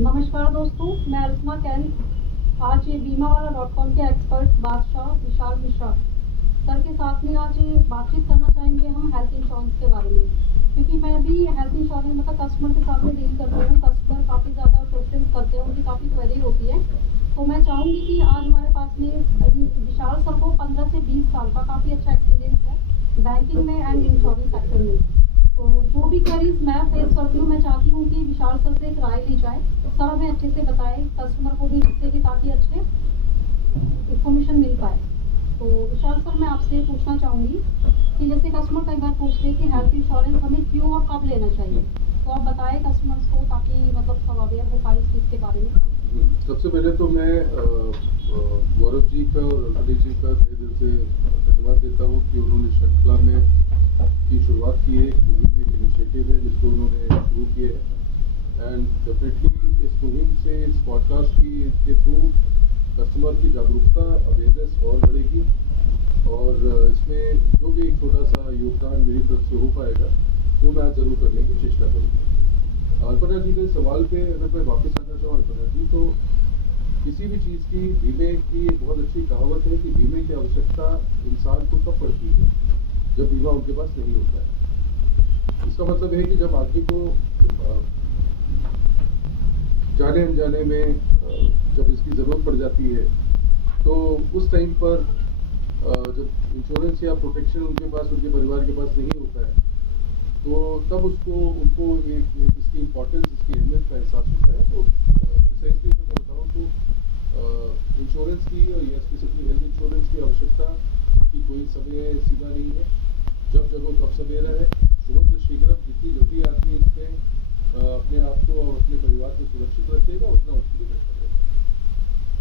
नमस्कार दोस्तों, मैं अल्पना कैन। आज ये बीमावाला.com के एक्सपर्ट बादशाह विशाल मिश्रा सर के साथ में आज बातचीत करना चाहेंगे हम हेल्थ इंश्योरेंस के बारे में, क्योंकि मैं भी हेल्थ इंश्योरेंस मतलब कस्टमर के साथ में डील करती हूँ। कस्टमर काफ़ी ज़्यादा क्वेश्चन करते हैं, उनकी काफ़ी क्वेरी होती है। तो मैं चाहूँगी कि आज हमारे पास में विशाल सर को 15 से 20 साल का काफ़ी अच्छा एक्सपीरियंस है बैंकिंग में एंड इंश्योरेंस सेक्टर में। तो जो भी क्वेरीज मैं फेस करती हूँ, मैं चाहती हूँ कि विशाल सर से एक राय ली जाए, सर हमें अच्छे से बताएं कस्टमर को भी, जिससे कि ताकि अच्छे इन्फॉर्मेशन मिल पाए। तो विशाल सर, मैं आपसे पूछना चाहूँगी कि जैसे कस्टमर कई बार पूछते हैं कि हेल्थ इंश्योरेंस हमें क्यों और कब लेना चाहिए, तो आप बताएं कस्टमर्स को, ताकि मतलब सब अवेयर हो पाए इस चीज़ के बारे में। सबसे पहले तो मैं गौरव जी का और रवि जी का तहे दिल से धन्यवाद देता हूँ कि उन्होंने श्रृंखला में की शुरुआत की है। एक मुहिम, एक इनिशिएटिव है जिसको उन्होंने शुरू किया है। एंड डेफिनेटली इस मुहिम से, इस पॉडकास्ट के थ्रू कस्टमर की जागरूकता, अवेयरनेस और बढ़ेगी। और इसमें जो भी एक छोटा सा योगदान मेरी तरफ से हो पाएगा वो मैं आज ज़रूर करने की चेष्टा करूँगा। अल्पना जी के सवाल पे अगर मैं वापस आना चाहूँ अल्पना जी, तो किसी भी चीज़ की, बीमे की एक बहुत अच्छी कहावत है कि बीमे की आवश्यकता इंसान को तब पड़ती है जब बीमा उनके पास नहीं होता है। इसका मतलब है कि जब आदमी को जाने अनजाने में जब इसकी ज़रूरत पड़ जाती है, तो उस टाइम पर जब इंश्योरेंस या प्रोटेक्शन उनके पास, उनके परिवार के पास नहीं होता है, तो तब उनको एक इसकी इम्पोर्टेंस, इसकी अहमियत का एहसास होता है। तो प्रिसाइजली अगर मैं बताऊँ तो इंश्योरेंस की, और या स्पेसिफिकली हेल्थ इंश्योरेंस की आवश्यकता की कोई समय सीमा नहीं है। जब जगो तब सवेरा है, शुभम शीघ्रम। जितनी जल्दी आदमी इसमें अपने आप को और अपने परिवार को सुरक्षित रखेगा, उतना उसके लिए बेहतर रहेगा।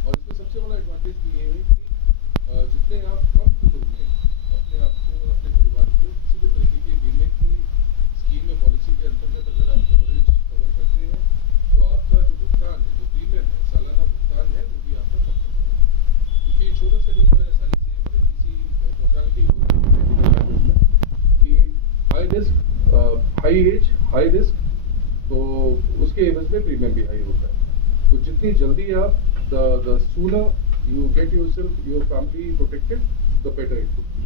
और इसमें सबसे बड़ा एडवांटेज भी ये है कि जितने आप कम उम्र में अपने आप को और अपने परिवार को किसी भी तरीके के बीमे की स्कीम में, पॉलिसी के अंतर्गत अगर आप कवर करते हैं, तो आपका जो भुगतान है, जो प्रीमियम है, सालाना भुगतान है, वो भी आपका कम होता है। क्योंकि इंश्योरेंस का नियम बड़े आसानी से, बड़े किसी मोर्टालिटी कि high risk, high age, high risk, तो उसके एवज में प्रीमियम भी हाई होता है। तो जितनी जल्दी आप the sooner you get yourself, your family protected, the better it would be,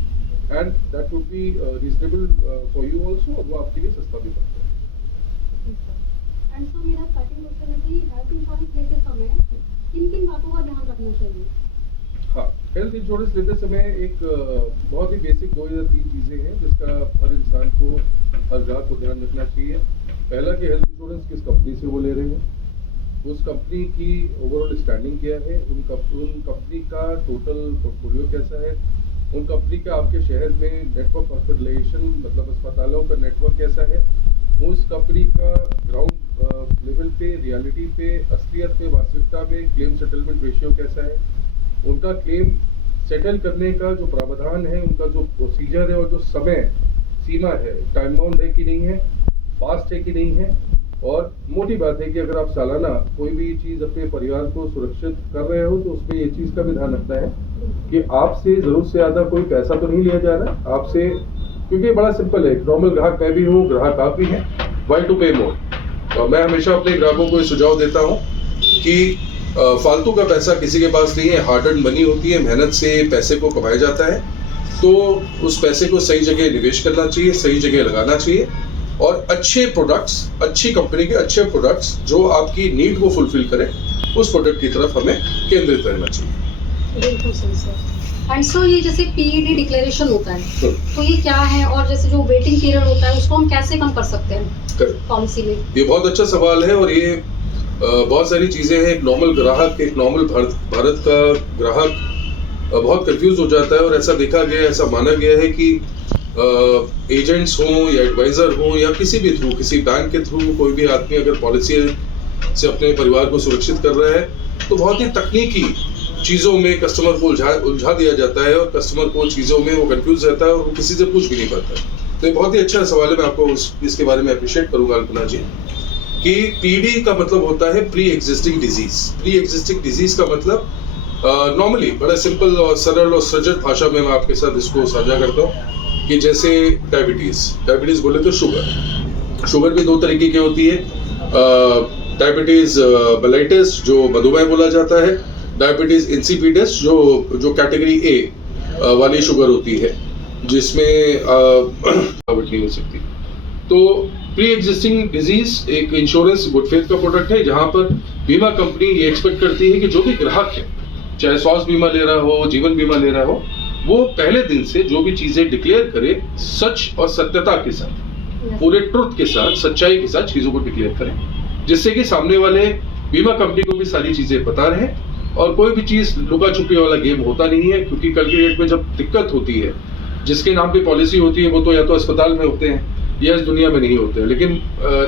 and that would be reasonable for you also, और वो आपके लिए सस्ता भी पड़ता है। एंड सर, मेरा सेकंड क्वेश्चन है कि हेल्थ इंश्योरेंस लेते समय किन किन बातों का ध्यान रखना चाहिए। हाँ, हेल्थ इंश्योरेंस लेते समय एक बहुत ही बेसिक 2 या 3 चीज़ें हैं जिसका हर इंसान को, हर ग्राहक को ध्यान रखना चाहिए। पहला कि हेल्थ इंश्योरेंस किस कंपनी से वो ले रहे हैं, उस कंपनी की ओवरऑल स्टैंडिंग क्या है, उन कंपनी का टोटल पोर्टफोलियो कैसा है, उन कंपनी का आपके शहर में नेटवर्क हॉस्पिटलाइजेशन, मतलब अस्पतालों का नेटवर्क कैसा है, उस कंपनी का ग्राउंड लेवल पे, रियलिटी पे, असलियत पे, वास्तविकता में क्लेम सेटलमेंट रेशियो कैसा है, उनका क्लेम सेटल करने का जो प्रावधान है, उनका जो प्रोसीजर है और जो समय सीमा है, टाइम बाउंड है कि नहीं है, फास्ट है कि नहीं है। और मोटी बात है कि अगर आप सालाना कोई भी चीज़ अपने परिवार को सुरक्षित कर रहे हो, तो उसमें ये चीज़ का भी ध्यान रखना है कि आपसे ज़रूरत से ज़्यादा कोई पैसा तो नहीं लिया जा रहा आपसे, क्योंकि बड़ा सिंपल है। नॉर्मल ग्राहक मैं भी हूँ, ग्राहक आप भी हैं, वाई टू पे मोर। तो मैं हमेशा अपने ग्राहकों को ये सुझाव देता हूँ कि फालतू का पैसा किसी के पास नहीं है। हार्ड अर्न मनी होती है, मेहनत से पैसे को कमाया जाता है, तो उस पैसे को सही जगह निवेश करना चाहिए, सही जगह लगाना चाहिए, और अच्छे प्रोडक्ट्स, अच्छी कंपनी के अच्छे प्रोडक्ट्स जो आपकी नीड को फुलफिल करें, उस प्रोडक्ट की तरफ हमें केंद्रित रहना चाहिए। बिल्कुल सही सर। एंड सर, ये जैसे पीईडी डिक्लेरेशन होता है, तो ये क्या है, और जैसे जो वेटिंग पीरियड होता है उसको हम कैसे कम कर सकते हैं पॉलिसी में। ये बहुत अच्छा सवाल है, और ये बहुत सारी चीज़ें हैं। एक नॉर्मल ग्राहक, एक नॉर्मल भारत का ग्राहक बहुत कंफ्यूज हो जाता है, और ऐसा देखा गया, ऐसा माना गया है कि एजेंट्स हों या एडवाइज़र हों या किसी भी थ्रू, किसी बैंक के थ्रू कोई भी आदमी अगर पॉलिसी से अपने परिवार को सुरक्षित कर रहा है, तो बहुत ही तकनीकी चीज़ों में कस्टमर को उलझा दिया जाता है, और कस्टमर को चीज़ों में वो कंफ्यूज रहता है, और वो किसी से पूछ भी नहीं पाता। तो ये बहुत ही अच्छा सवाल है। मैं आपको इसके बारे में अप्रिशिएट करूँगा अल्पना जी, कि पीडी का मतलब होता है pre existing disease. Pre existing disease का मतलब नॉर्मली बड़ा सिंपल और सरल और सजग भाषा में मैं आपके साथ इसको साझा करता हूँ कि जैसे डायबिटीज़ बोले तो शुगर भी 2 तरीके की होती है। डायबिटीज मेलाइटिस जो मधुमेह बोला जाता है, डायबिटीज इंसिपिडस जो कैटेगरी ए वाली शुगर होती है, जिसमें रुकावट नहीं हो सकती। तो प्री एग्जिस्टिंग डिजीज एक इंश्योरेंस गुड फेथ का प्रोडक्ट है, जहां पर बीमा कंपनी ये एक्सपेक्ट करती है कि जो भी ग्राहक है, चाहे स्वास्थ्य बीमा ले रहा हो, जीवन बीमा ले रहा हो, वो पहले दिन से जो भी चीजें डिक्लेयर करे सच और सत्यता के साथ, पूरे ट्रुथ के साथ, सच्चाई के साथ चीजों को डिक्लेयर करें, जिससे कि सामने वाले बीमा कंपनी को भी सारी चीजें पता रहे और कोई भी चीज लुका छुपी वाला गेम होता नहीं है। क्योंकि कल की डेट में जब दिक्कत होती है, जिसके नाम पे पॉलिसी होती है, वो तो या तो अस्पताल में होते हैं या इस दुनिया में नहीं होते हैं, लेकिन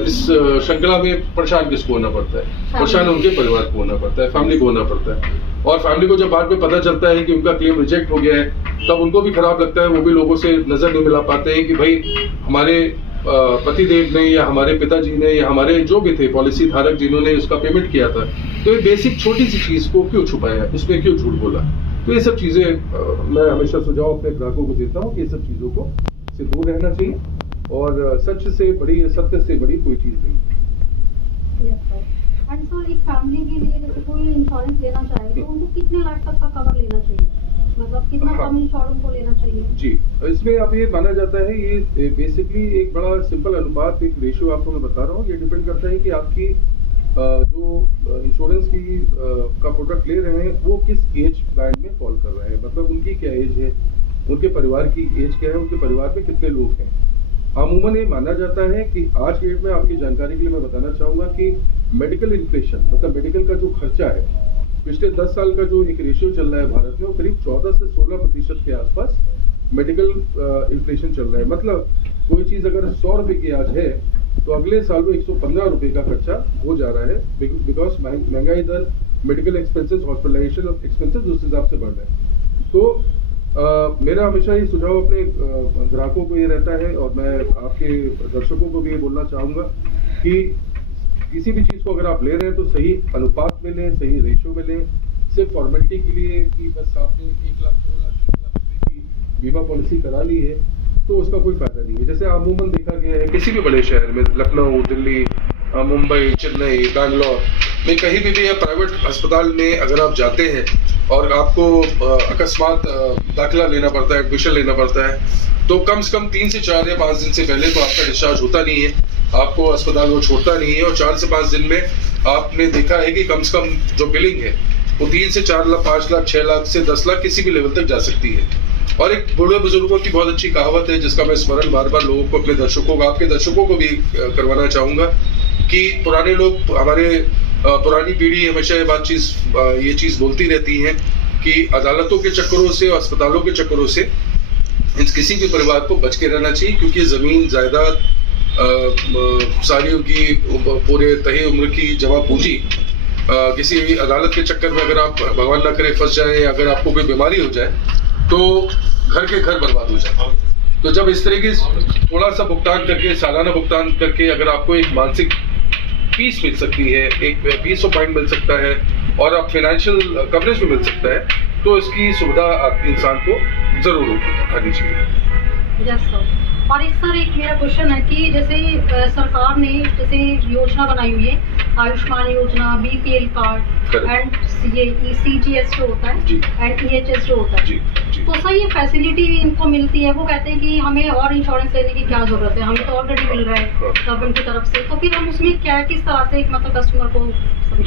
इस श्रृंखला में परेशान किसको होना पड़ता है? परेशान उनके परिवार को होना पड़ता है, फैमिली को होना पड़ता है। और फैमिली को जब बाद में पता चलता है कि उनका क्लेम रिजेक्ट हो गया है, तब उनको भी खराब लगता है। वो भी लोगों से नजर नहीं मिला पाते हैं कि भाई हमारे पतिदेव ने या हमारे पिताजी ने या हमारे जो भी थे पॉलिसी धारक जिन्होंने उसका पेमेंट किया था, तो ये बेसिक छोटी सी चीज को क्यों छुपाया, उसमें क्यों झूठ बोला। तो ये सब चीजें मैं हमेशा सुझाव अपने ग्राहकों को देता हूँ कि ये सब चीजों को से दूर रहना चाहिए और सच से बड़ी, सत्य से बड़ी कोई चीज नहीं। एंड सर, एक फैमिली के लिए जैसे कोई इंश्योरेंस लेना चाहे तो उनको कितने लाख तक का कवर लेना चाहिए, मतलब कितना कम इंश्योरेंस को लेना चाहिए? जी, इसमें अब ये माना जाता है, ये बेसिकली एक बड़ा सिंपल अनुपात, एक रेशियो आपको मैं बता रहा हूँ। ये डिपेंड करता है कि आपकी जो इंश्योरेंस की का प्रोडक्ट ले रहे हैं वो किस एज बैंड में फॉल कर रहे हैं, मतलब उनकी क्या एज है, उनके परिवार की एज क्या है, उनके परिवार में कितने लोग हैं। अमूमन ये माना जाता है कि आज के डेट में आपकी जानकारी के लिए मैं बताना चाहूंगा कि मेडिकल इन्फ्लेशन, मतलब मेडिकल का जो खर्चा है, पिछले 10 साल का जो एक रेशियो चल रहा है भारत में, वो करीब 14 से 16% के आसपास मेडिकल इन्फ्लेशन चल रहा है। मतलब कोई चीज अगर 100 रुपए की आज है तो अगले साल में 115 रुपए का खर्चा हो जा रहा है, बिकॉज महंगाई दर, मेडिकल एक्सपेंसेस, हॉस्पिटलाइजेशन एक्सपेंसेस उस हिसाब से बढ़ रहे हैं। तो मेरा हमेशा ये सुझाव अपने ग्राहकों को ये रहता है, और मैं आपके दर्शकों को भी ये बोलना चाहूँगा कि किसी भी चीज़ को अगर आप ले रहे हैं तो सही अनुपात में लें, सही रेशियो में लें। सिर्फ फॉर्मेलिटी के लिए कि बस आपने 1 लाख 2 लाख 3 लाख रुपए की बीमा पॉलिसी करा ली है तो उसका कोई फायदा नहीं है। जैसे अमूमन देखा गया है किसी भी बड़े शहर में, लखनऊ, दिल्ली, मुंबई, चेन्नई, बैंगलोर में, कहीं भी या प्राइवेट अस्पताल में अगर आप जाते हैं और आपको अकस्मात दाखिला लेना पड़ता है, एडमिशन लेना पड़ता है, तो कम से कम 3 से 4 या 5 दिन से पहले तो आपका डिस्चार्ज होता नहीं है, आपको अस्पताल वो छोड़ता नहीं है। और 4 से 5 दिन में आपने देखा है कि कम से कम जो बिलिंग है वो 3 से 4 लाख, 5 लाख, 6 लाख से 10 लाख किसी भी लेवल तक जा सकती है। और एक बूढ़े बुजुर्गों की बहुत अच्छी कहावत है जिसका मैं स्मरण बार बार लोगों को, अपने दर्शकों को, आपके दर्शकों को भी करवाना चाहूंगा कि पुराने लोग, हमारे पुरानी पीढ़ी हमेशा ये चीज बोलती रहती है कि अदालतों के चक्करों से और अस्पतालों के चक्करों से किसी भी परिवार को बच के रहना चाहिए, क्योंकि जमीन जायदाद, सारी उनकी पूरे तहे उम्र की जमा पूंजी किसी भी अदालत के चक्कर में अगर आप भगवान ना करे फंस जाए, अगर आपको कोई बीमारी हो जाए तो घर के घर बर्बाद हो जाए। तो जब इस तरह की थोड़ा सा भुगतान करके, सालाना भुगतान करके अगर आपको एक मानसिक पीस मिल सकती है, एक पीस ऑफ माइंड मिल सकता है और आप फाइनेंशियल कवरेज भी मिल सकता है, तो इसकी सुविधा इंसान को जरूर उठानी चाहिए। Yes sir. और एक मेरा क्वेश्चन है कि जैसे सरकार ने जैसे योजना बनाई हुई है, आयुष्मान योजना, BPL कार्ड एंड ये ECGS जो होता है एंड EHS जो होता है, तो सर ये फैसिलिटी इनको मिलती है, वो कहते हैं कि हमें और इंश्योरेंस लेने की क्या जरूरत है, हमें तो ऑलरेडी मिल रहा है गवर्नमेंट की तरफ से, तो फिर हम उसमें क्या, किस तरह से मतलब कस्टमर को।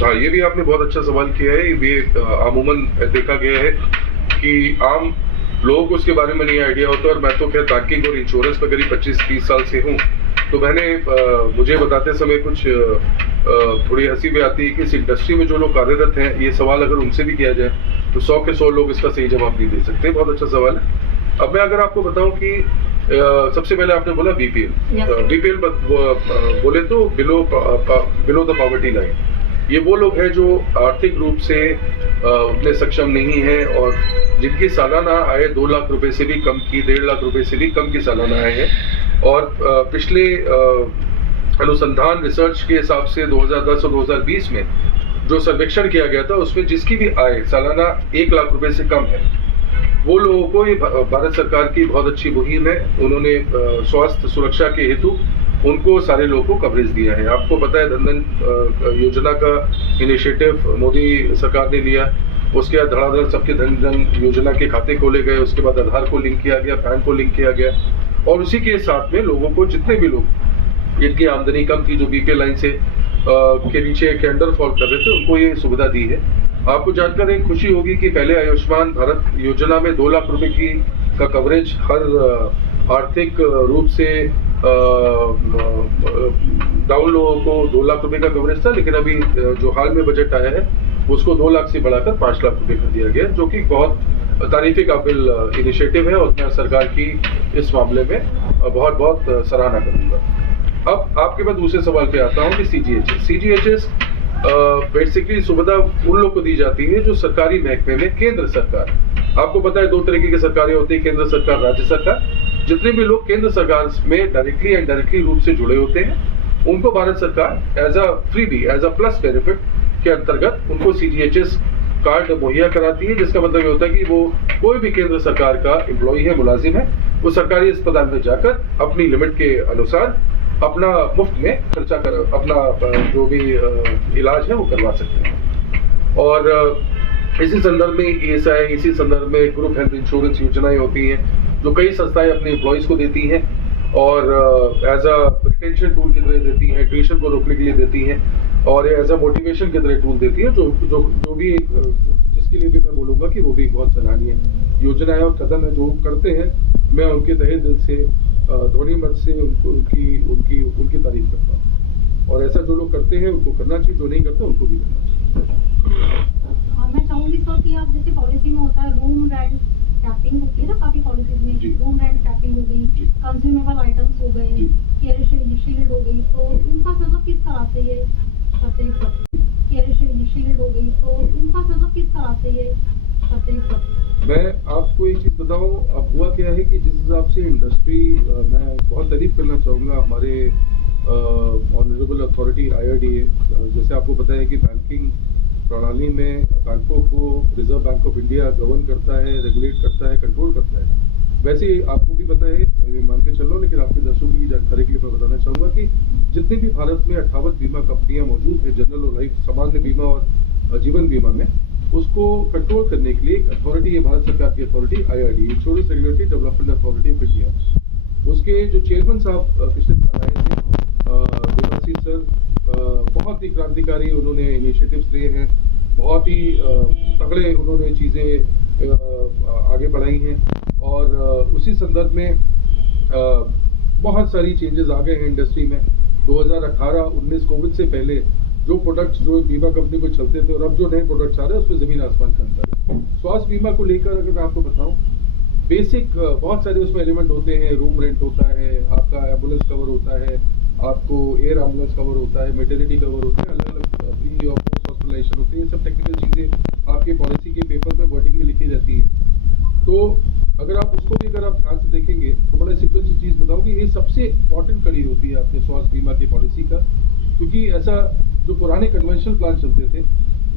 हाँ, ये भी आपने बहुत अच्छा सवाल किया है। ये अमूमन देखा गया है कि आम लोगों को उसके बारे में नहीं आइडिया होता, और मैं तो खैर बैंकिंग और इंश्योरेंस पर करीब 25-30 साल से हूँ, तो मैंने मुझे बताते समय कुछ थोड़ी हंसी भी आती है कि इस इंडस्ट्री में जो लोग कार्यरत हैं, ये सवाल अगर उनसे भी किया जाए तो 100 के 100 लोग इसका सही जवाब नहीं दे सकते। बहुत अच्छा सवाल है। अब मैं अगर आपको बताऊं कि सबसे पहले आपने बोला BPL बोले तो बिलो द पॉवर्टी लाइन, ये वो लोग हैं जो आर्थिक रूप से उतने सक्षम नहीं हैं और जिनकी सालाना आय 2 लाख रुपए से भी कम की, 1.5 लाख रुपए से भी कम की सालाना आय है। और पिछले अनुसंधान रिसर्च के हिसाब से 2010 और 2020 में जो सर्वेक्षण किया गया था, उसमें जिसकी भी आय सालाना 1 लाख रुपए से कम है, वो लोगों को ये भारत सरकार की बहुत अच्छी मुहिम है। उन्होंने स्वास्थ्य सुरक्षा के हेतु उनको सारे लोगों को कवरेज दिया है। आपको पता है धन योजना का इनिशिएटिव मोदी सरकार ने लिया, उसके बाद धड़ाधड़ सबके धन योजना के खाते खोले गए, उसके बाद आधार को लिंक किया गया, पैन को लिंक किया गया, और उसी के साथ में लोगों को, जितने भी लोग जिनकी आमदनी कम थी, जो बीपीएल लाइन से के नीचे के अंडर फॉल कर रहे थे, उनको ये सुविधा दी है। आपको जानकर एक खुशी होगी कि पहले आयुष्मान भारत योजना में 2 लाख रुपए का कवरेज हर आर्थिक रूप से डाउन लोगों को 2 लाख रुपए का कवरेज था, लेकिन अभी जो हाल में बजट आया है उसको 2 लाख से बढ़ाकर 5 लाख रुपए कर दिया गया, जो कि बहुत तारीफे काबिल इनिशिएटिव है, और मैं सरकार की इस मामले में बहुत बहुत सराहना करूंगा। अब आपके बाद दूसरे सवाल पे आता हूँ कि सीजीएचएस बेसिकली सुविधा उन लोग को दी जाती है जो सरकारी महकमे में, केंद्र सरकार, आपको पता है 2 तरीके की सरकारें होती है, केंद्र सरकार, राज्य सरकार। जितने भी लोग केंद्र सरकार में डायरेक्टली या इनडायरेक्टली रूप से जुड़े होते हैं, उनको भारत सरकार as a freebie, as a plus benefit के अंतर्गत उनको सीजीएचएस कार्ड मुहैया कराती है, जिसका मतलब ये होता है कि वो कोई भी केंद्र सरकार का एम्प्लॉय है, मुलाजिम है, वो सरकारी अस्पताल में जाकर अपनी लिमिट के अनुसार अपना मुफ्त में खर्चा कर अपना जो भी इलाज है वो करवा सकते हैं। और इसी संदर्भ में ईएसआई, इसी संदर्भ में ग्रुप हेल्थ इंश्योरेंस योजनाएं होती हैं, जो कई संस्थाएं अपने एम्प्लॉयज को देती हैं, और एज अ रिटेंशन टूल की तरह देती हैं, ट्यूशन को रोकने के लिए देती हैं, और एज अ मोटिवेशन की तरह टूल देती है, जो भी जिसके लिए भी मैं बोलूँगा कि वो भी बहुत सराहनीय योजना है और कदम है जो करते हैं। मैं उनके तहे दिल से, ध्वनि मत से उनकी तारीफ करता हूँ, और ऐसा जो लोग करते हैं उनको करना चाहिए, जो नहीं करते उनको भी करना चाहिए। मैं चाहूंगी सर कि आप जैसे पॉलिसी में होता है रूम रेंट कैपिंग होती है ना, काफी पॉलिसीज में रूम रेंट कैपिंग हो गई, कंज्यूमेबल आइटम्स हो गए, केयर शील्ड हो गई, तो इनका मतलब किस तरह से ये करते हैं? केयर शील्ड हो गई, तो इनका मतलब किस तरह से ये करते हैं? मैं आपको एक चीज़ बताऊं, अब हुआ क्या है कि जिस हिसाब से इंडस्ट्री, मैं बहुत तारीफ करना चाहूँगा हमारे ऑनरेबल अथॉरिटी IRDA, जैसे आपको पता है कि बैंकिंग प्रणाली में बैंकों को reserve bank of India govern करता है, रेगुलेट करता है, कंट्रोल करता है। वैसे आपको भी पता है, मैं मान के चल रहा हूँ, लेकिन आपके दर्शकों की जानकारी के लिए मैं बताना चाहूँगा कि जितने भी भारत में 58 बीमा कंपनियाँ मौजूद हैं, जनरल और लाइफ, सामान्य बीमा और जीवन बीमा में, उसको कंट्रोल करने के लिए एक अथॉरिटी है, भारत सरकार की authority IRDA, insurance regulatory development authority of India. उसके जो चेयरमैन साहब पिछले साल आए थे, देवासी सर, बहुत ही क्रांतिकारी उन्होंने इनिशिएटिव्स लिए हैं, बहुत ही तगड़े उन्होंने चीज़ें आगे बढ़ाई हैं, और उसी संदर्भ में बहुत सारी चेंजेस आ गए हैं इंडस्ट्री में। 2018-19 कोविड से पहले जो प्रोडक्ट्स जो बीमा कंपनी को चलते थे, और अब जो नए प्रोडक्ट्स आ रहे हैं उसमें ज़मीन आसमान का अंतर है। स्वास्थ्य बीमा को लेकर अगर मैं आपको बताऊं, बेसिक बहुत सारे उसमें एलिमेंट होते हैं, रूम रेंट होता है, आपका एम्बुलेंस कवर होता है, आपको एयर एम्बुलेंस कवर होता है, मैटरनिटी कवर होता है, अलग अलग प्री और पोस्ट हॉस्पिटलाइजेशन होती है, ये सब टेक्निकल चीज़ें आपके पॉलिसी के पेपर में वर्डिंग में लिखी रहती है। तो अगर आप उसको भी अगर आप ध्यान से देखेंगे तो बड़ा सिंपल सी चीज़ बताऊँ कि ये सबसे इंपॉर्टेंट कड़ी होती है आपके स्वास्थ्य बीमा की पॉलिसी का, क्योंकि ऐसा जो पुराने कन्वेंशनल प्लान चलते थे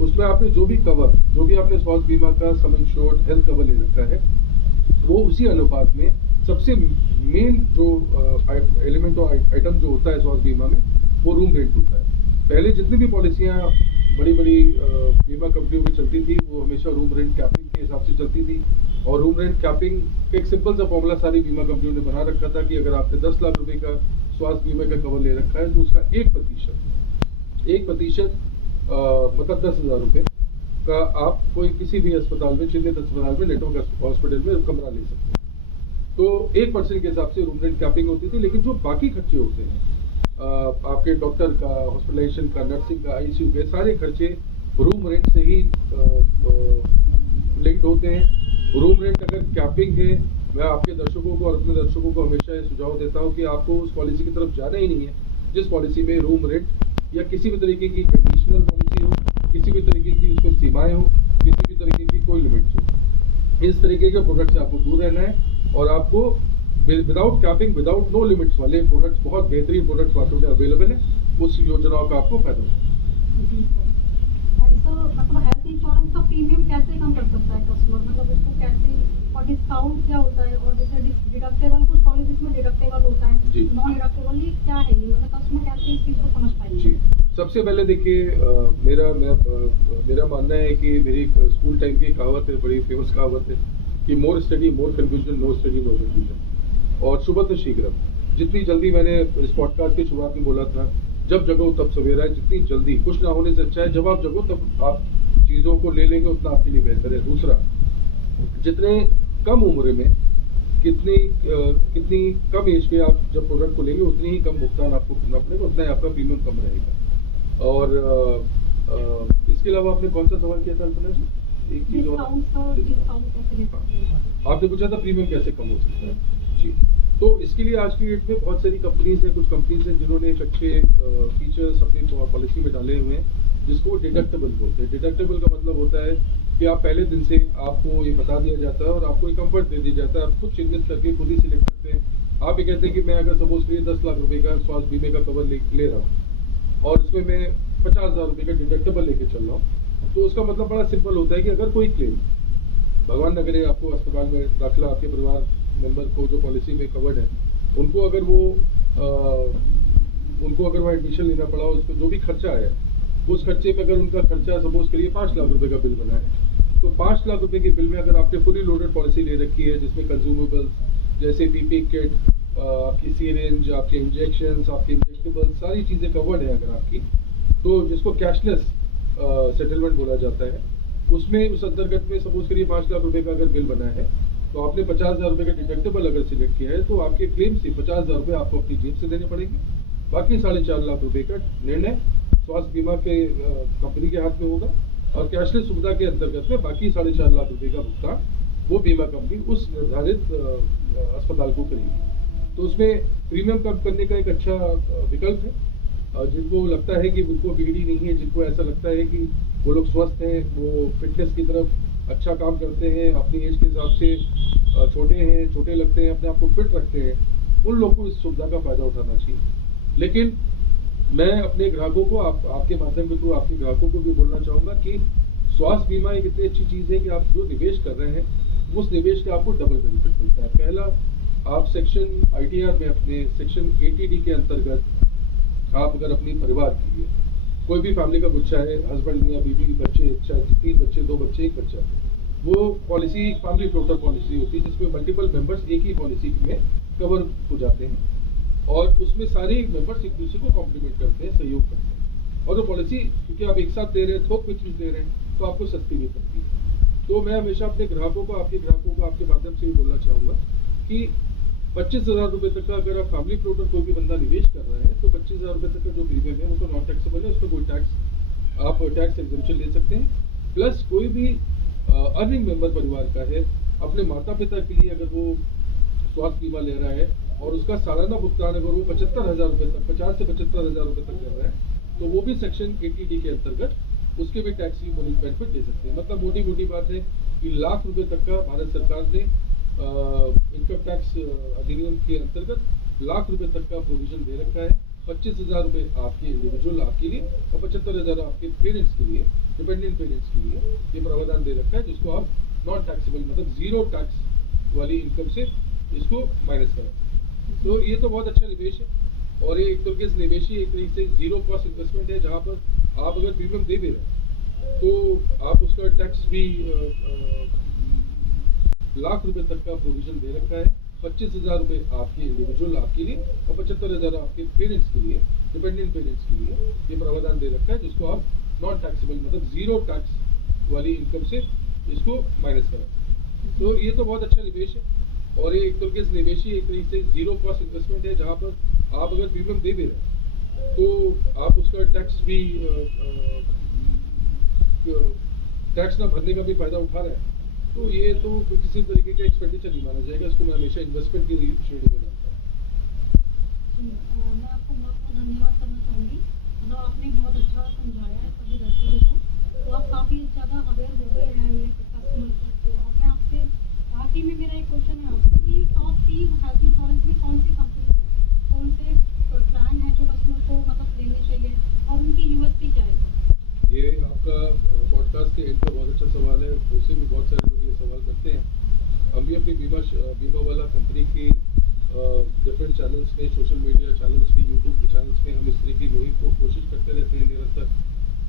उसमें आपने जो भी आपने स्वास्थ्य बीमा का सम इंश्योर्ड हेल्थ कवर ले रखा है, वो उसी अनुपात में सबसे मेन जो एलिमेंट और आइटम जो होता है स्वास्थ्य बीमा में, वो रूम रेंट होता है। पहले जितनी भी पॉलिसियाँ बड़ी बीमा कंपनियों की चलती थी, वो हमेशा रूम रेंट कैपिंग के हिसाब से चलती थी, और रूम रेंट कैपिंग एक सिंपल सा फॉर्मूला सारी बीमा कंपनियों ने बना रखा था कि अगर आपने 10 लाख रुपए का स्वास्थ्य बीमा का कवर ले रखा है तो उसका 1% मतलब 10,000 रुपये का आप कोई किसी भी अस्पताल में, चिन्हित अस्पताल में, नेटवर्क हॉस्पिटल में कमरा ले सकते हैं। तो 1% के हिसाब से रूम रेंट कैपिंग होती थी, लेकिन जो बाकी खर्चे होते हैं आपके डॉक्टर का, हॉस्पिटलाइजेशन का, नर्सिंग का, ICU के सारे खर्चे रूम रेंट से ही लिंक्ड होते हैं। रूम रेंट अगर कैपिंग है, मैं आपके दर्शकों को और अपने दर्शकों को हमेशा ये सुझाव देता हूँ कि आपको उस पॉलिसी की तरफ जाना ही नहीं है जिस पॉलिसी में रूम रेंट या किसी भी तरीके की कंडीशनल पॉलिसी हो, किसी भी तरीके की उसमें सीमाएं हो, किसी भी तरीके की कोई लिमिट्स हो। इस तरीके के प्रोडक्ट से आपको दूर रहना है, और आपको without capping, without no limits वाले प्रोडक्ट्स, बहुत बेहतरीन प्रोडक्ट्स मार्केट में अवेलेबल है, उस योजनाओं का आपको फायदा होगा। मतलब हेल्थ इंश्योरेंस का प्रीमियम कैसे कम कर सकता है कस्टमर, मतलब उसको कैसे, और डिस्काउंट क्या होता है, और जैसे डिडक्टेबल, कुछ पॉलिसीज में डिडक्टेबल होता है, नॉन डिडक्टेबल, ये क्या है? सबसे पहले देखिए मेरा मानना है कि मेरी एक स्कूल टाइम की कहावत है, बड़ी फेमस कहावत है कि more study more confusion, no study no confusion. और सुबह तो शीघ्र, जितनी जल्दी, मैंने इस पॉडकास्ट की शुरुआत में बोला था, जब जगो तब सवेरा है। जितनी जल्दी, कुछ ना होने से अच्छा है जब आप जगो तब आप चीज़ों को ले लेंगे, उतना आपके लिए बेहतर है। दूसरा, जितने कम उम्र में कितनी कम एज पे आप जब प्रोडक्ट को लेंगे, उतनी ही कम भुगतान आपको करना पड़ेगा, उतना ही आपका प्रीमियम कम रहेगा। और इसके अलावा आपने कौन सा सवाल किया था अल्पना जी? एक चीज और आपने पूछा था प्रीमियम कैसे कम हो सकता है जी। तो इसके लिए आज की डेट में बहुत सारी कंपनीज हैं, कुछ कंपनीज हैं जिन्होंने एक अच्छे फीचर्स अपनी पॉलिसी में डाले हुए हैं, जिसको डिडक्टेबल बोलते हैं। डिडक्टेबल का मतलब होता है कि आप पहले दिन से आपको ये बता दिया जाता है और आपको एक कंफर्ट दे दिया जाता है, आप खुद चिन्हित करके खुद ही सिलेक्ट करते हैं। आप ये कहते हैं कि मैं अगर सपोज करिए 10 लाख रुपए का स्वास्थ्य बीमे का कवर ले रहा हूँ और इसमें मैं 50,000 रुपये का डिडक्टेबल लेके चल रहा हूँ, तो उसका मतलब बड़ा सिंपल होता है कि अगर कोई क्लेम, भगवान न करे आपको अस्पताल में दाखिला, आपके परिवार मेंबर को जो पॉलिसी में कवर्ड है, उनको अगर वहाँ एडमिशन लेना पड़ा, उसको जो भी खर्चा है, उस खर्चे में अगर उनका खर्चा सपोज करिए 5 लाख रुपए का बिल बना है, तो 5 लाख रुपए के बिल में अगर आपने फुली लोडेड पॉलिसी ले रखी है, जिसमें कंज्यूमेबल्स जैसे पीपी किट, आपकी सीरेंज, आपके इंजेक्शंस, आपके इंजेक्टेबल्स, सारी चीज़ें कवर्ड है अगर आपकी, तो जिसको कैशलेस सेटलमेंट बोला जाता है, उसमें उस अंतर्गत में सपोज करिए 5 लाख रुपए का अगर बिल बना है, तो आपने 50,000 रुपये का डिडक्टेबल अगर सिलेक्ट किया है, तो आपके क्लेम से 50,000 रुपये आपको अपनी जेब से देने पड़ेंगे। बाकी 4.5 लाख रुपए का निर्णय स्वास्थ्य बीमा के कंपनी के हाथ में होगा और कैशलेस सुविधा के अंतर्गत में बाकी 4.5 लाख रुपए का भुगतान वो बीमा कंपनी उस निर्धारित अस्पताल को करेगी। तो उसमें प्रीमियम कम करने का एक अच्छा विकल्प है। जिनको लगता है कि उनको बिगड़ी नहीं है, जिनको ऐसा लगता है कि वो लोग स्वस्थ हैं, वो फिटनेस की तरफ अच्छा काम करते हैं, अपनी एज के हिसाब से छोटे लगते हैं, अपने आप को फिट रखते हैं, उन लोगों को इस सुविधा का फायदा उठाना चाहिए। लेकिन मैं अपने ग्राहकों को आपके माध्यम के थ्रू आपके ग्राहकों को भी बोलना चाहूँगा कि स्वास्थ्य बीमा एक इतनी अच्छी चीज़ है कि आप जो निवेश कर रहे हैं, उस निवेश का आपको डबल बेनिफिट मिलता है। पहला, आप सेक्शन ITR में अपने सेक्शन 80D के अंतर्गत आप अगर अपनी परिवार के लिए कोई भी फैमिली का गुच्छा है, हस्बैंड मियाँ बीवी बच्चे, 3 बच्चे 2 बच्चे 1 बच्चा, वो पॉलिसी फैमिली फ्लोटर पॉलिसी होती है, जिसमें मल्टीपल मेंबर्स एक ही पॉलिसी में कवर हो जाते हैं और उसमें सारे मेंबर्स एक दूसरे को कॉम्प्लीमेंट करते हैं, सहयोग करते हैं। और वो पॉलिसी क्योंकि आप एक साथ दे रहे हैं, थोक में चीज दे रहे हैं, तो आपको सस्ती भी पड़ती है। तो मैं हमेशा अपने ग्राहकों को, आपके ग्राहकों को आपके माध्यम से भी बोलना चाहूँगा कि 25,000 रुपये तक का अगर आप फैमिली फ्लोटर कोई भी बंदा निवेश कर रहे हैं, तो 25,000 रुपये तक का जो प्रीमियम है वो तो नॉन टैक्सेबल है, उस पर कोई आप टैक्स एग्जेम्पशन ले सकते हैं। प्लस कोई भी अर्निंग मेंबर परिवार का है, अपने माता पिता के लिए अगर वो स्वास्थ्य बीमा ले रहा है और उसका सालाना भुगतान अगर वो 75,000 रुपये तक, 50 से 75,000 रुपये तक कर रहा है, तो वो भी सेक्शन 80D के अंतर्गत उसके भी टैक्स की बेनिफिट ले सकते हैं। मतलब मोटी बात है कि लाख रुपए तक का भारत सरकार ने इनकम टैक्स अधिनियम के अंतर्गत लाख रुपए तक का प्रोविजन दे रखा है। 25,000 रुपये आपके इंडिविजुअल आपके लिए और 75,000 आपके पेरेंट्स के लिए, डिपेंडेंट पेरेंट्स के लिए ये प्रावधान दे रखा है, जिसको आप नॉन टैक्सेबल मतलब जीरो टैक्स वाली इनकम से इसको माइनस करें। तो ये तो बहुत अच्छा निवेश है और ये एक तरीके से निवेश ही एक तरीके से जीरो कॉस्ट इन्वेस्टमेंट है, जहाँ पर आप अगर प्रीमियम दे भी रहे हैं तो आप उसका टैक्स भी लाख रुपए तक का प्रोविजन दे रखा है। 25,000 रुपये आपके इंडिविजुअल आपके लिए और 75,000 आपके पेरेंट्स के लिए, डिपेंडेंट पेरेंट्स के लिए ये प्रावधान दे रखा है, जिसको आप नॉन टैक्सेबल मतलब जीरो टैक्स वाली इनकम से इसको माइनस करें। तो ये तो बहुत अच्छा निवेश है और ये एक तरीके से निवेश ही एक तरीके से जीरो कॉस्ट इन्वेस्टमेंट है, जहाँ पर आप अगर प्रीमियम दे भी रहे हैं तो आप उसका टैक्स ना भरने का भी फायदा उठा रहे हैं। तो ये तो किसी तरीके का एक्सपेंडिचर नहीं माना जाएगा, इसको मैं हमेशा इन्वेस्टमेंट की श्रेणी में डालता हूँ। मैं आपको बहुत बहुत धन्यवाद करना चाहूँगी। मतलब आपने बहुत अच्छा समझाया है सभी दर्शकों को, तो आप काफ़ी ज़्यादा अवेयर हो गए हैं मेरे कस्टमर को। तो अब मैं आपसे आखिर में मेरा एक क्वेश्चन है आपसे कि टॉप 3 हेल्थ इंश्योरेंस में कौन सी कंपनी है, कौन से प्लान है जो कस्टमर को मतलब लेने चाहिए और उनकी USP क्या है? ये आपका पॉडकास्ट के एंड का बहुत अच्छा सवाल है, मुझसे भी बहुत सारे लोग ये सवाल करते हैं। हम भी अपनी बीमा वाला कंपनी की डिफरेंट चैनल्स में, सोशल मीडिया चैनल्स में, यूट्यूब के चैनल्स में हम इस तरह की मुहिम को कोशिश करते रहते हैं निरंतर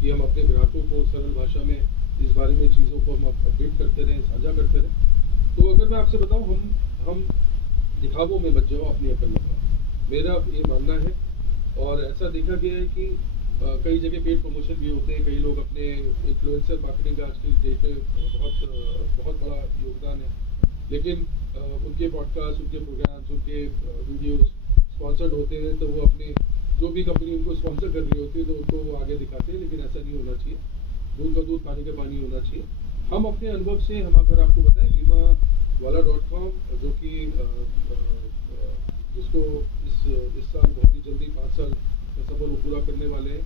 कि हम अपने ग्राहकों को सरल भाषा में इस बारे में चीज़ों को हम अपडेट करते रहें, साझा करते रहें। तो अगर मैं आपसे बताऊं, हम दिखावों में मत जाओ, अपनी अकल लगाओ, मेरा ये मानना है। और ऐसा देखा गया है कि कई जगह पेड प्रमोशन भी होते हैं, कई लोग अपने इन्फ्लुएंसर मार्केटिंग का आज की डेट में बहुत बड़ा योगदान है, लेकिन उनके पॉडकास्ट, उनके प्रोग्राम्स, उनके वीडियोस स्पॉन्सर्ड होते हैं, तो वो अपने जो भी कंपनी उनको स्पॉन्सर कर रही होती है तो उनको वो आगे दिखाते हैं, लेकिन ऐसा नहीं होना चाहिए। दूध का दूध, पानी का पानी होना चाहिए। हम अपने अनुभव से, हम अगर आपको बताएं, बीमावाला.com जो कि जिसको इस साल बहुत ही जल्दी 5 साल का सफर वो पूरा करने वाले हैं।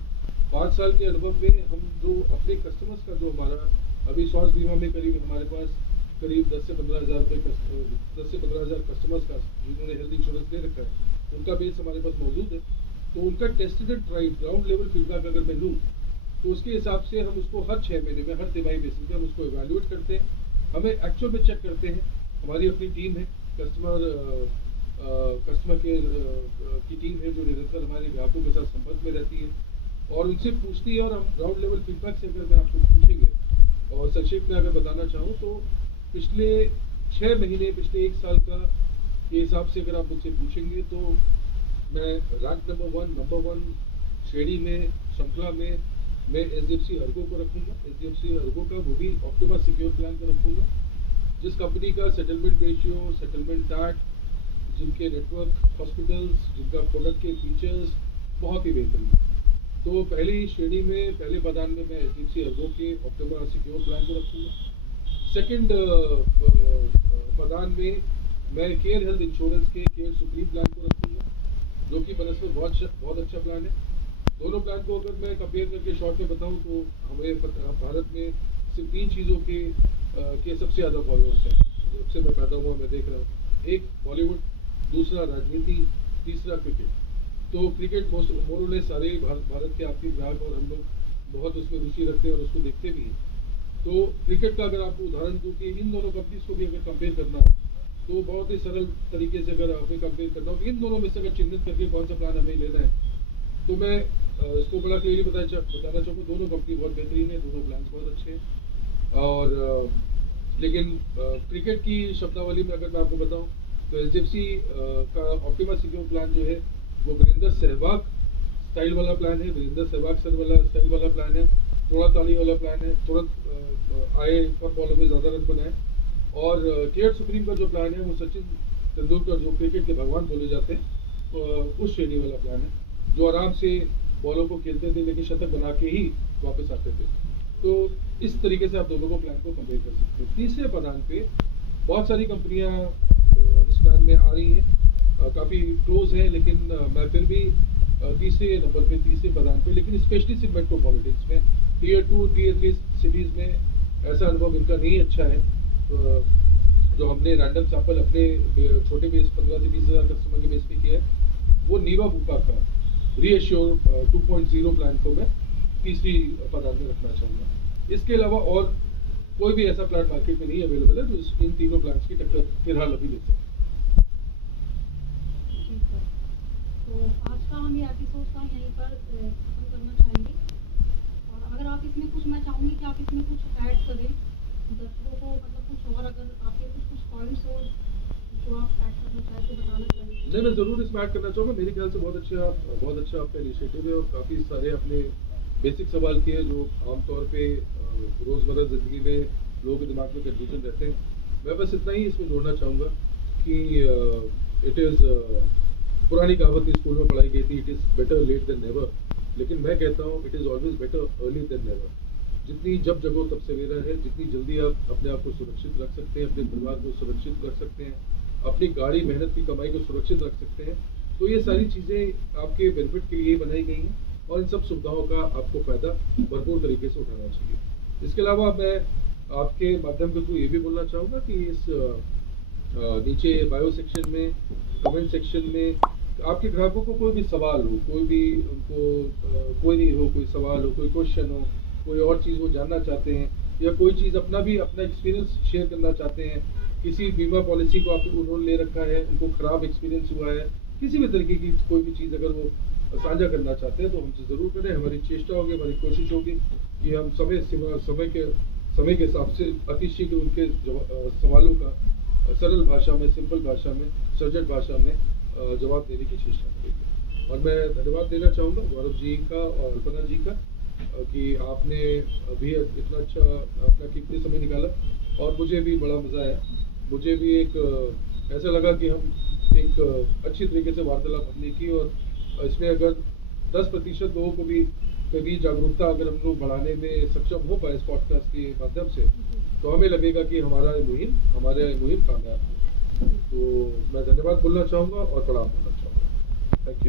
5 साल के अनुभव में हम जो अपने कस्टमर्स का, जो हमारा अभी स्वास्थ्य बीमा में करीब हमारे पास करीब 10 से 15 हज़ार कस्टमर्स का जिन्होंने हेल्थ इंश्योरेंस ले रखा है, उनका बेस हमारे पास मौजूद है। तो उनका tested and tried ground level feedback अगर मैं लूँ तो उसके हिसाब से हम उसको हर 6 महीने में, हर तिमाही बेसिस पे हम उसको इवैल्यूएट करते हैं, हमें एक्चुअल में चेक करते हैं। हमारी अपनी टीम है, कस्टमर केयर की टीम है जो निरंतर हमारे ग्राहकों के साथ संपर्क में रहती है और उनसे पूछती है। और हम ग्राउंड लेवल फीडबैक से अगर मैं आपको पूछेंगे और संक्षेप में अगर बताना चाहूँ तो पिछले 6 महीने, पिछले 1 साल का के हिसाब से अगर आप मुझसे पूछेंगे तो मैं रैंक नंबर 1 श्रेणी में, श्रृंखला में मैं HDFC अर्गो को रखूँगा। HDFC अर्गो का, वो भी ऑप्टिमा सिक्योर प्लान को रखूँगा, जिस कंपनी का सेटलमेंट रेशियो, सेटलमेंट टैक्स, जिनके नेटवर्क हॉस्पिटल्स, जिनका प्रोडक्ट के फीचर्स बहुत ही बेहतरीन है। तो पहली श्रेणी में, पहले पदान में मैं HDFC अर्गो के ऑप्टिमा सिक्योर प्लान को रखूँगा। सेकंड पदान में मैं केयर हेल्थ इंश्योरेंस के केयर सुप्रीम प्लान को रखूँगा, जो कि बनस्पत बहुत अच्छा प्लान है। दोनों प्लान को अगर मैं कंपेयर करके शॉर्ट में बताऊं तो हमें भारत में सिर्फ 3 चीज़ों के सबसे ज़्यादा फॉलोअर्स हैं। जब से मैं पैदा हुआ मैं देख रहा हूँ, एक बॉलीवुड, दूसरा राजनीति, तीसरा क्रिकेट। तो क्रिकेट मोरलेस सारे भारत के आपके ग्राहक और हम लोग बहुत उसमें रुचि रखते हैं और उसको देखते भी हैं। तो क्रिकेट का अगर आपको उदाहरण दूँ कि इन दोनों कंपनीज को भी अगर कंपेयर करना हो तो बहुत ही सरल तरीके से अगर हमें कंपेयर करना हो कि इन दोनों में से अगर चिन्हित करके कौन सा प्लान हमें लेना है, तो मैं इसको बड़ा क्लियरली बताना चाहूँगा, दोनों कंपनी बहुत बेहतरीन है, दोनों प्लान बहुत अच्छे हैं। और लेकिन क्रिकेट की शब्दावली में अगर मैं आपको बताऊँ तो HDFC का ऑप्टिमा सिक्योर प्लान जो है वो वीरेंद्र सहवाग स्टाइल वाला प्लान है, वीरेंद्र सहवाग सर वाला स्टाइल वाला प्लान है, थोड़ा ताली वाला प्लान है, तुरंत आए पर बॉल में ज़्यादा रन बनाए। और केयर सुप्रीम का जो प्लान है वो सचिन तेंदुलकर, जो क्रिकेट के भगवान बोले जाते हैं, उस श्रेणी वाला प्लान है, जो आराम से बॉलों को खेलते थे लेकिन शतक बना के ही वापस आते थे। तो इस तरीके से आप दोनों को प्लान को कंपेयर कर सकते हैं। तीसरे पदान पे बहुत सारी कंपनियां इस प्लान में आ रही हैं, काफ़ी क्लोज है, लेकिन मैं फिर भी तीसरे नंबर पे, तीसरे पदान पे, लेकिन स्पेशली सिर्फ मेट्रोपॉलिटन्स में, Tier 2, Tier 3 सिटीज़ में ऐसा अनुभव इनका नहीं अच्छा है। जो हमने रैंडम सैंपल अपने छोटे बेस 15 से 20 हज़ार कस्टमर के बेस पे किया है, वो नीवा बुका का रीएश्योर 2.0 प्लान को मैं तीसरी पदान में रखना चाहूँगा। इसके अलावा और कोई भी ऐसा प्लान मार्केट में नहीं अवेलेबल है जो इन तीनों प्लान्स की टक्कर फिलहाल अभी ले सके। ठीक है, तो आज का हम ये एपिसोड का यहीं पर खत्म करना चाहेंगे। और अगर आप इसमें कुछ, मैं चाहूँगी कि आप इसमें कुछ ऐड करें दर्शकों को, मतलब कुछ और अगर आपके कुछ पॉइंट्स हो जो आप ऐड करना चाहें तो बताना चाहिए। नहीं, मैं ज़रूर इसमें ऐड करना चाहूँगा। मेरे ख्याल से बहुत अच्छा आपका इनिशिएटिव है और काफ़ी सारे अपने बेसिक सवाल किए जो आमतौर पे रोज़मर्रा ज़िंदगी में लोगों के दिमाग में कंफ्यूजन रहते हैं। मैं बस इतना ही इसमें जोड़ना चाहूँगा कि इट इज़ पुरानी कहावत स्कूल में पढ़ाई गई थी, it is better late than never, लेकिन मैं कहता हूँ it is always better early than never. जितनी जब जगो तब सवेरा है, जितनी जल्दी आप अपने आप को सुरक्षित रख सकते हैं, अपने परिवार को सुरक्षित कर सकते हैं, अपनी गाड़ी मेहनत की कमाई को सुरक्षित रख सकते हैं, तो ये सारी चीज़ें आपके बेनिफिट के लिए बनाई गई हैं और इन सब सुविधाओं का आपको फ़ायदा भरपूर तरीके से उठाना चाहिए। इसके अलावा मैं आपके माध्यम के थ्रू ये भी बोलना चाहूँगा कि इस नीचे बायो सेक्शन में, कमेंट सेक्शन में आपके ग्राहकों को कोई भी सवाल हो, कोई भी उनको कोई नहीं हो, कोई सवाल हो, कोई क्वेश्चन हो, कोई और चीज़ वो जानना चाहते हैं या कोई चीज़ अपना एक्सपीरियंस शेयर करना चाहते हैं, किसी बीमा पॉलिसी को आप उन्होंने ले रखा है, उनको खराब एक्सपीरियंस हुआ है, किसी भी तरीके की कोई भी चीज़ अगर वो साझा करना चाहते हैं तो हमसे ज़रूर करें। हमारी चेष्टा होगी, हमारी कोशिश होगी कि हम समय के हिसाब से अतिशीघ्र उनके सवालों का सरल भाषा में, सिंपल भाषा में, सजट भाषा में जवाब देने की चेष्टा करेंगे। और मैं धन्यवाद देना चाहूँगा गौरव जी का और अल्पना जी का कि आपने अभी इतना अच्छा अपना कीमती समय निकाला और मुझे भी बड़ा मज़ा आया। मुझे भी एक ऐसा लगा कि हम एक अच्छी तरीके से वार्तालाप हमने की और इसमें अगर 10% लोगों को भी कभी जागरूकता अगर हम लोग बढ़ाने में सक्षम हो पाए इस पॉडकास्ट के माध्यम से, तो हमें लगेगा कि हमारा मुहिम कामयाब है। तो मैं धन्यवाद बोलना चाहूँगा और प्रणाम करना चाहूँगा। Thank you.